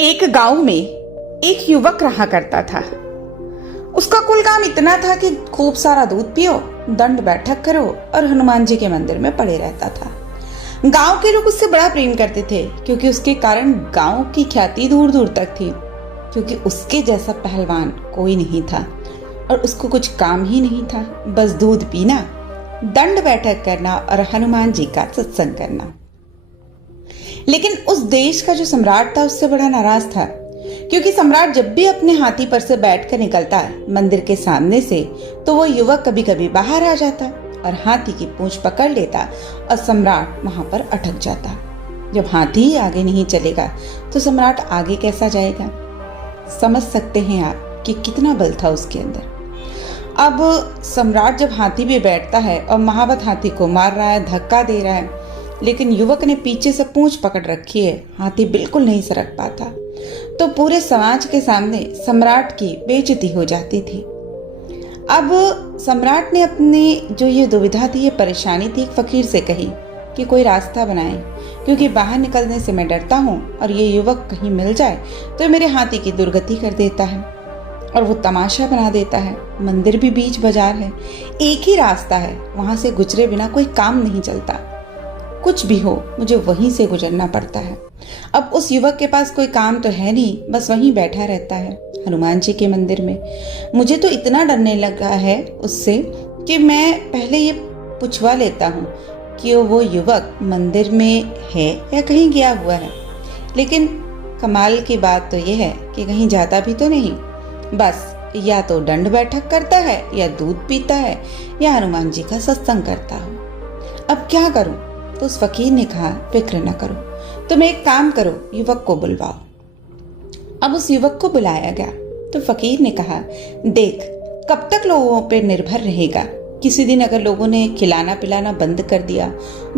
एक गांव में एक युवक रहा करता था। उसका कुल काम इतना था कि खूब सारा दूध पियो, दंड बैठक करो और हनुमान जी के मंदिर में पड़े रहता था। गांव के लोग उससे बड़ा प्रेम करते थे क्योंकि उसके कारण गांव की ख्याति दूर दूर तक थी, क्योंकि उसके जैसा पहलवान कोई नहीं था और उसको कुछ काम ही नहीं था, बस दूध पीना, दंड बैठक करना और हनुमान जी का सत्संग करना। लेकिन उस देश का जो सम्राट था उससे बड़ा नाराज था, क्योंकि सम्राट जब भी अपने हाथी पर से बैठकर निकलता है मंदिर के सामने से, तो वो युवक कभी कभी बाहर आ जाता और हाथी की पूंछ पकड़ लेता और सम्राट वहां पर अटक जाता। जब हाथी ही आगे नहीं चलेगा तो सम्राट आगे कैसा जाएगा? समझ सकते हैं आप कि कितना बल था उसके अंदर। अब सम्राट जब हाथी पे बैठता है और महावत हाथी को मार रहा है, धक्का दे रहा है, लेकिन युवक ने पीछे से पूंछ पकड़ रखी है, हाथी बिल्कुल नहीं सरक पाता, तो पूरे समाज के सामने सम्राट की बेइज्जती हो जाती थी। अब सम्राट ने अपनी जो ये दुविधा थी, ये परेशानी थी, एक फकीर से कही कि कोई रास्ता बनाए, क्योंकि बाहर निकलने से मैं डरता हूँ और ये युवक कहीं मिल जाए तो मेरे हाथी की दुर्गति कर देता है और वो तमाशा बना देता है। मंदिर भी बीच बाजार है, एक ही रास्ता है, वहां से गुजरे बिना कोई काम नहीं चलता, कुछ भी हो मुझे वहीं से गुजरना पड़ता है। अब उस युवक के पास कोई काम तो है नहीं, बस वहीं बैठा रहता है हनुमान जी के मंदिर में। मुझे तो इतना डरने लगा है उससे कि मैं पहले ये पूछवा लेता हूँ कि वो युवक मंदिर में है या कहीं गया हुआ है। लेकिन कमाल की बात तो ये है कि कहीं जाता भी तो नहीं, बस या तो दंड बैठक करता है या दूध पीता है या हनुमान जी का सत्संग करता हो। अब क्या करूं? तो उस फकीर ने कहा, फिक्र न करो, तुम एक काम करो, युवक को बुलवाओ। अब उस युवक को बुलाया गया तो फकीर ने कहा, देख, कब तक लोगों पर निर्भर रहेगा? किसी दिन अगर लोगों ने खिलाना पिलाना बंद कर दिया,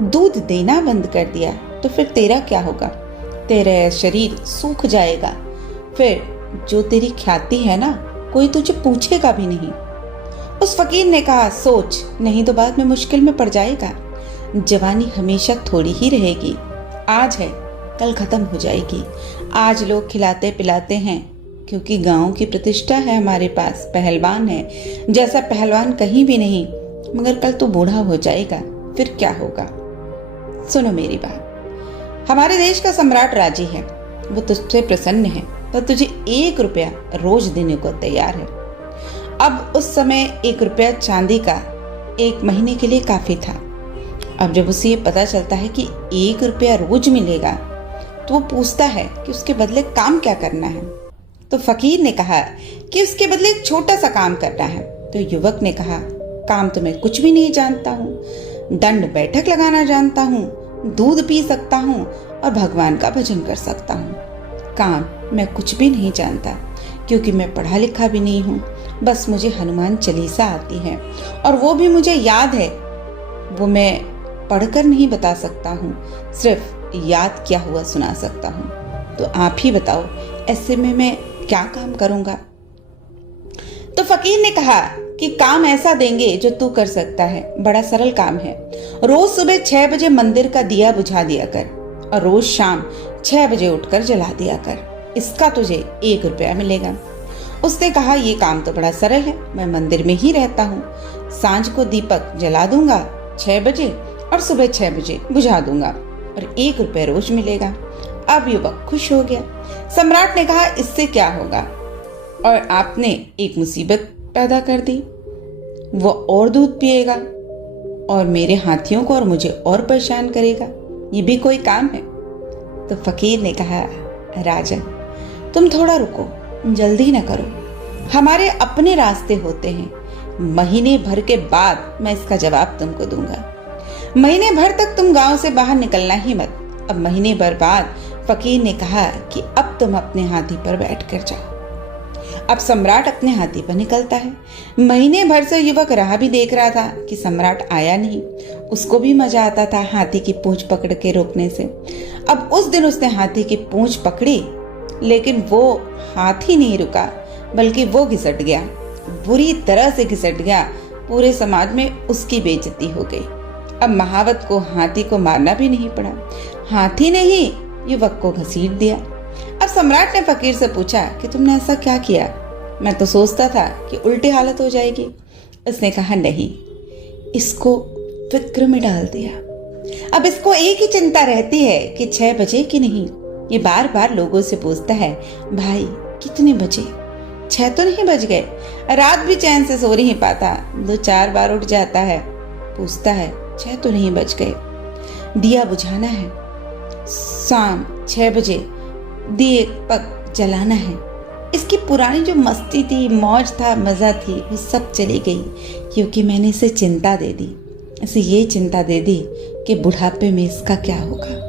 दूध देना बंद कर दिया, तो फिर तेरा क्या होगा? तेरा शरीर सूख जाएगा, फिर जो तेरी ख्याति है ना, कोई तुझे पूछेगा भी नहीं। उस फकीर ने कहा, सोच, नहीं तो बाद में मुश्किल में पड़ जाएगा। जवानी हमेशा थोड़ी ही रहेगी, आज है कल खत्म हो जाएगी। आज लोग खिलाते पिलाते हैं क्योंकि गांव की प्रतिष्ठा है, हमारे पास पहलवान है, जैसा पहलवान कहीं भी नहीं, मगर कल तू बूढ़ा हो जाएगा, फिर क्या होगा? सुनो मेरी बात, हमारे देश का सम्राट राजी है, वो तुझसे प्रसन्न है, पर तुझे 1 रुपया रोज देने को तैयार है। अब उस समय 1 रुपया चांदी का 1 महीने के लिए काफी था। अब जब उसे ये पता चलता है कि 1 रुपया रोज मिलेगा, तो वो पूछता है कि उसके बदले काम क्या करना है। तो फकीर ने कहा कि उसके बदले एक छोटा सा काम करना है। तो युवक ने कहा, काम तो मैं कुछ भी नहीं जानता हूँ, दंड बैठक लगाना जानता हूँ, दूध पी सकता हूँ और भगवान का भजन कर सकता हूँ। काम मैं कुछ भी नहीं जानता, क्योंकि मैं पढ़ा लिखा भी नहीं हूँ, बस मुझे हनुमान चालीसा आती है और वो भी मुझे याद है, वो मैं पढ़कर नहीं बता सकता हूँ, सिर्फ याद किया हुआ सुना सकता हूँ। तो आप ही बताओ, ऐसे में मैं क्या काम करूंगा? तो फकीर ने कहा कि काम ऐसा देंगे जो तू कर सकता है, बड़ा सरल काम है। रोज सुबह 6 बजे मंदिर का दिया बुझा दिया कर और रोज शाम 6 बजे उठकर जला दिया कर, इसका तुझे 1 रुपया मिलेगा। उसने कहा, ये काम तो बड़ा सरल है, मैं मंदिर में ही रहता हूँ, सांझ को दीपक जला दूंगा 6 बजे और सुबह 6 बजे बुझा दूंगा और 1 रुपया रोज मिलेगा। अब युवक खुश हो गया। सम्राट ने कहा, इससे क्या होगा? और आपने एक मुसीबत पैदा कर दी, वो और दूध पिएगा और मेरे हाथियों को और मुझे और परेशान करेगा, ये भी कोई काम है? तो फकीर ने कहा, राजन, तुम थोड़ा रुको, जल्दी न करो, हमारे अपने रास्ते होते हैं, महीने भर के बाद मैं इसका जवाब तुमको दूंगा। महीने भर तक तुम गांव से बाहर निकलना ही मत। अब महीने भर बाद फकीर ने कहा कि अब तुम अपने हाथी पर बैठ कर जाओ। अब सम्राट अपने हाथी पर निकलता है। महीने भर से युवक राह भी देख रहा था कि सम्राट आया नहीं, उसको भी मजा आता था हाथी की पूंछ पकड़ के रोकने से। अब उस दिन उसने हाथी की पूंछ पकड़ी, लेकिन वो हाथी नहीं रुका, बल्कि वो घिसट गया, बुरी तरह से घिसट गया। पूरे समाज में उसकी बेइज्जती हो गई। अब महावत को हाथी को मारना भी नहीं पड़ा, हाथी ने ही युवक को घसीट दिया। अब सम्राट ने फकीर से पूछा कि तुमने ऐसा क्या किया? मैं तो सोचता था कि उल्टी हालत हो जाएगी। उसने कहा नहीं, इसको फिक्र में डाल दिया। अब इसको एक ही चिंता रहती है कि 6 बजे कि नहीं। ये बार बार लोगों से पूछता है, भाई कितने बजे? 6 तो नहीं बज गए? रात भी चैन से सो नहीं पाता, 2-4 बार उठ जाता है, पूछता है 6 तो नहीं बज गए? दिया बुझाना है, शाम 6 बजे दिए पक जलाना है। इसकी पुरानी जो मस्ती थी, मौज था, मजा थी, वो सब चली गई क्योंकि मैंने इसे चिंता दे दी। इसे ये चिंता दे दी कि बुढ़ापे में इसका क्या होगा।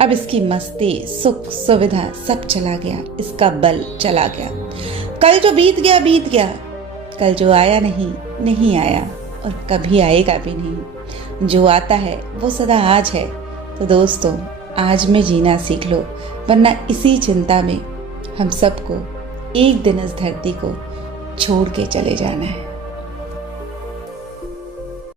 अब इसकी मस्ती, सुख, सुविधा सब चला गया, इसका बल चला गया। कल जो बीत गया बीत गया, कल जो आया नहीं नहीं आया और कभी आएगा भी नहीं। जो आता है वो सदा आज है। तो दोस्तों, आज में जीना सीख लो, वरना इसी चिंता में हम सबको एक दिन इस धरती को छोड़ के चले जाना है।